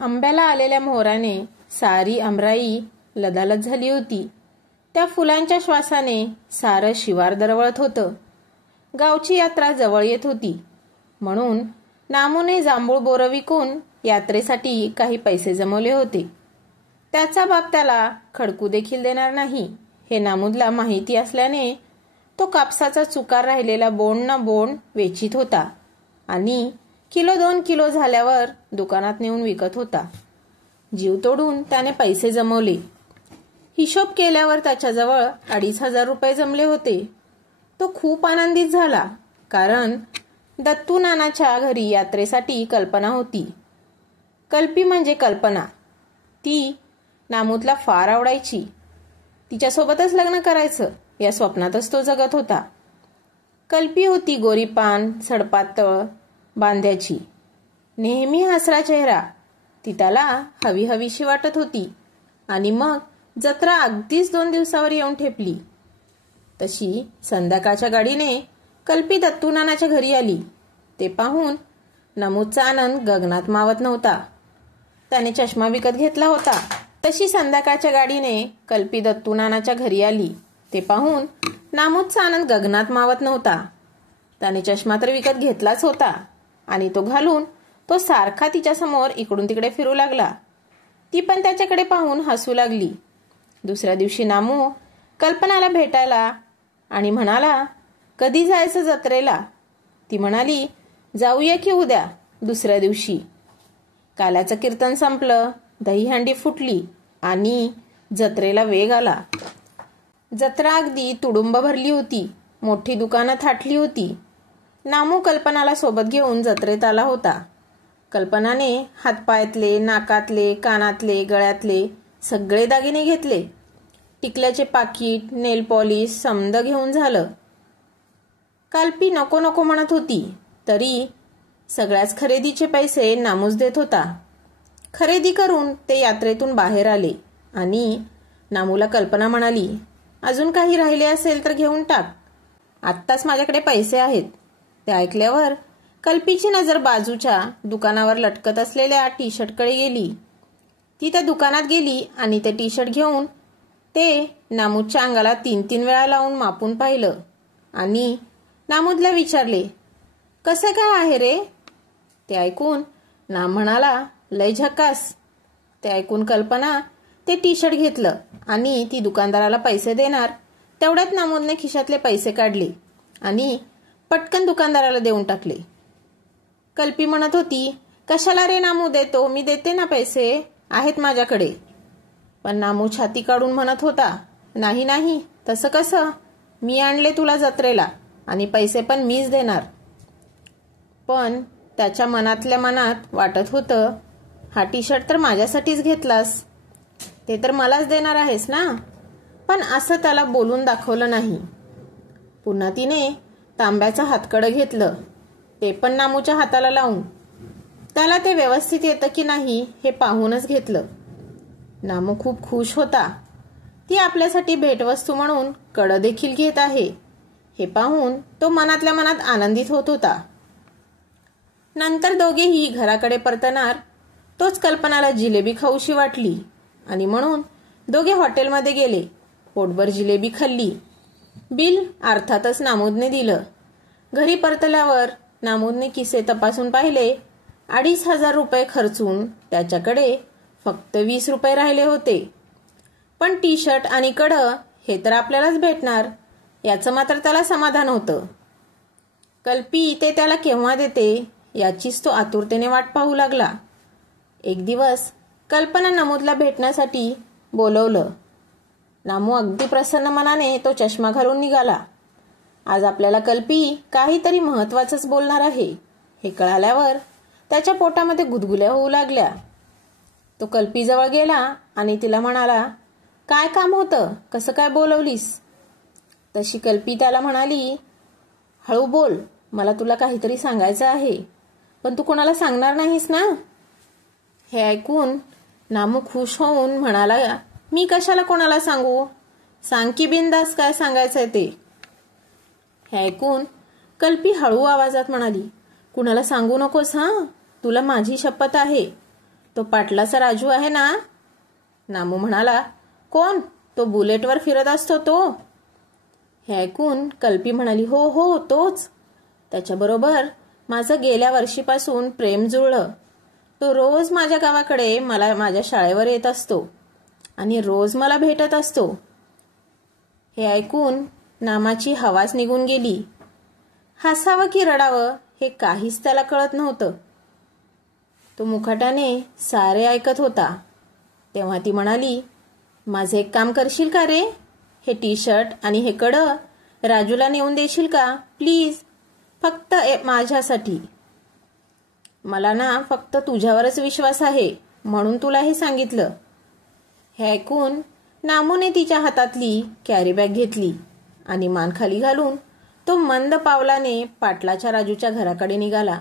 आंब्याला आलेल्या मोहराने सारी आमराई लदालद झाली होती. त्या फुलांच्या श्वासाने सारं शिवार दरवळत होतं. गावची यात्रा जवळ येत होती, म्हणून नामूने जांभूळ बोरं विकून यात्रेसाठी काही पैसे जमवले होते. त्याचा बाप त्याला खडकू देखील देणार नाही हे नामूदला माहिती असल्याने तो कापसाचा चुकार राहिलेला बोंड ना बोंड वेचीत होता आणि किलो 2 किलो झाल्यावर दुकानात नेऊन विकत होता. जीव तोडून त्याने पैसे जमवले. हिशोब केल्यावर त्याच्याजवळ 2,500 रुपये जमले होते. तो खूप आनंदित झाला, कारण दत्तू नानाच्या घरी यात्रेसाठी कल्पना होती. कल्पी म्हणजे कल्पना. ती नामूदला फार आवडायची. तिच्यासोबतच लग्न करायचं या स्वप्नातच तो जगत होता. कल्पी होती गोरीपान, सडपातळ, बांध्याची. नेहमी हसरा चेहरा. ती त्याला हवी हवीशी वाटत होती. आणि मग जत्रा अगदीच 2 दिवसावर येऊन ठेपली. तशी संध्याकाळच्या गाडीने कल्पी दत्तू नानाच्या घरी आली. ते पाहून नामूदचा आनंद गगनात मावत नव्हता. त्याने चष्मा विकत घेतला होता. तशी संध्याकाळच्या गाडीने कल्पी दत्तू नानाच्या घरी आली. ते पाहून नामूदचा आनंद गगनात मावत नव्हता. त्याने चष्मा तर विकत घेतलाच होता आणि तो घालून तो सारखा तिच्यासमोर इकडून तिकडे फिरू लागला. ती पण त्याच्याकडे पाहून हसू लागली. दुसऱ्या दिवशी नामू कल्पनाला भेटायला आणि म्हणाला, कधी जायचं जत्रेला? ती म्हणाली, जाऊया की उद्या, दुसऱ्या दिवशी. काल्याचं कीर्तन संपलं, दहीहंडी फुटली आणि जत्रेला वेग आला. जत्रा अगदी तुडुंब भरली होती. मोठी दुकानं थाटली होती. नामू कल्पनाला सोबत घेऊन जत्रेत आला होता. कल्पनाने हातपायातले, नाकातले, कानातले, गळ्यातले सगळे दागिने घेतले. टिकल्याचे पाकिट, नेल पॉलिश समद घेऊन झालं. कल्पी नको नको म्हणत होती, तरी सगळ्याच खरेदीचे पैसे नामूच देत होता. खरेदी करून ते यात्रेतून बाहेर आले आणि नामूला कल्पना म्हणाली, अजून काही राहिले असेल तर घेऊन टाक, आत्ताच माझ्याकडे पैसे आहेत. ते ऐकल्यावर कल्पीची नजर बाजूच्या दुकानावर लटकत असलेल्या टी शर्टकडे गेली. ती त्या दुकानात गेली आणि ते टी शर्ट घेऊन ते नामूदच्या अंगाला 3-3 वेळा लावून मापून पाहिलं आणि नामूदला विचारले, कसं काय आहे रे? ते ऐकून नाम म्हणाला, लय झकास. ते ऐकून कल्पना ते टी शर्ट घेतलं आणि ती दुकानदाराला पैसे देणार तेवढ्यात नामूदने खिशातले पैसे काढले आणि पटकन दुकानदाराला देऊन टाकले. कल्पी म्हणत होती, कशाला रे नामू देतो, मी देते ना पैसे, आहेत माझ्याकडे. पण नामू छाती काढून म्हणत होता, नाही नाही, तसं कसं, मी आणले तुला जत्रेला आणि पैसे पण मीच देणार. पण त्याच्या मनातल्या मनात वाटत होतं, हा टी शर्ट तर माझ्यासाठीच घेतलास, ते तर मलाच देणार आहेस ना. पण असं त्याला बोलून दाखवलं नाही. पुन्हा तिने तांब्याचं हातकडं घेतलं, ते पण नामूच्या हाताला लावून त्याला ते व्यवस्थित येतं की नाही हे पाहूनच घेतलं. नामू खूप खुश होता. ती आपल्यासाठी भेटवस्तू म्हणून कडं देखील घेत आहे हे पाहून तो मनातल्या मनात आनंदित होत होता. नंतर दोघेही घराकडे परतणार तोच कल्पनाला जिलेबी खाऊशी वाटली आणि म्हणून दोघे हॉटेलमध्ये गेले. पोटभर जिलेबी खाल्ली. बिल अर्थातच नामूदने दिलं. घरी परतल्यावर नामूदने किसे तपासून पाहिले. 2,500 रुपये खर्चून त्याच्याकडे फक्त 20 रुपये राहिले होते. पण टी शर्ट आणि कडं हे तर आपल्यालाच भेटणार याचं मात्र त्याला समाधान होतं. कल्पी ते त्याला केव्हा देते याचीच तो आतुरतेने वाट पाहू लागला. एक दिवस कल्पना नामूदला भेटण्यासाठी बोलवलं. नामू अगदी प्रसन्न मनाने तो चष्मा घालून निघाला. आज आपल्याला कल्पी काहीतरी महत्वाचंच बोलणार आहे हे कळाल्यावर त्याच्या पोटामध्ये गुदगुल्या होऊ लागल्या. तो कल्पीजवळ गेला आणि तिला म्हणाला, काय काम होतं, कसं काय बोलवलीस? तशी कल्पी त्याला म्हणाली, हळू बोल, मला तुला काहीतरी सांगायचं आहे, पण तू कोणाला सांगणार नाहीस ना? हे ऐकून नामू खुश होऊन म्हणाला, मी कशाला कोणाला सांगू, सांग की बिंदास काय सांगायचंय ते. हे ऐकून कल्पी हळू आवाजात म्हणाली, कुणाला सांगू नकोस हां, तुला माझी शपथ आहे. तो पाटलाचा राजू आहे ना? नामू म्हणाला, कोण? तो बुलेटवर फिरत असतो तो? हे ऐकून कल्पी म्हणाली, हो हो तोच. त्याच्याबरोबर माझं गेल्या वर्षीपासून प्रेम जुळलं. तो रोज माझ्या गावाकडे माझ्या शाळेवर येत असतो आणि रोज मला भेटत असतो. हे ऐकून नामाची हवाच निघून गेली. हसावं की रडावं हे काहीच त्याला कळत नव्हतं. तो मुकाट्याने सारे ऐकत होता. तेव्हा ती म्हणाली, माझे एक काम करशील का रे? हे टी शर्ट आणि हे कडं राजूला नेऊन देशील का प्लीज? फक्त माझ्यासाठी. मला ना फक्त तुझ्यावरच विश्वास आहे म्हणून तुला हे सांगितलं. हे ऐकून नामूने तिच्या हातातली कॅरी बॅग घेतली आणि मान खाली घालून तो मंद पावलाने पाटलाच्या राजूच्या घराकडे निघाला.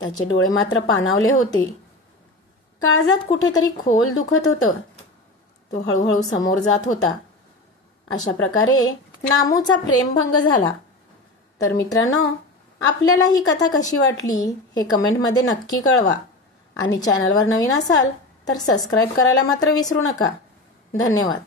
त्याचे डोळे मात्र पाणावले होते. काळजात कुठेतरी खोल दुखत होतं. तो हळूहळू समोर जात होता. अशा प्रकारे नामूचा प्रेमभंग झाला. तर मित्रांनो, आपल्याला ही कथा कशी वाटली हे कमेंटमध्ये नक्की कळवा आणि चॅनलवर नवीन असाल तर सबस्क्राईब करायला मात्र विसरू नका. धन्यवाद.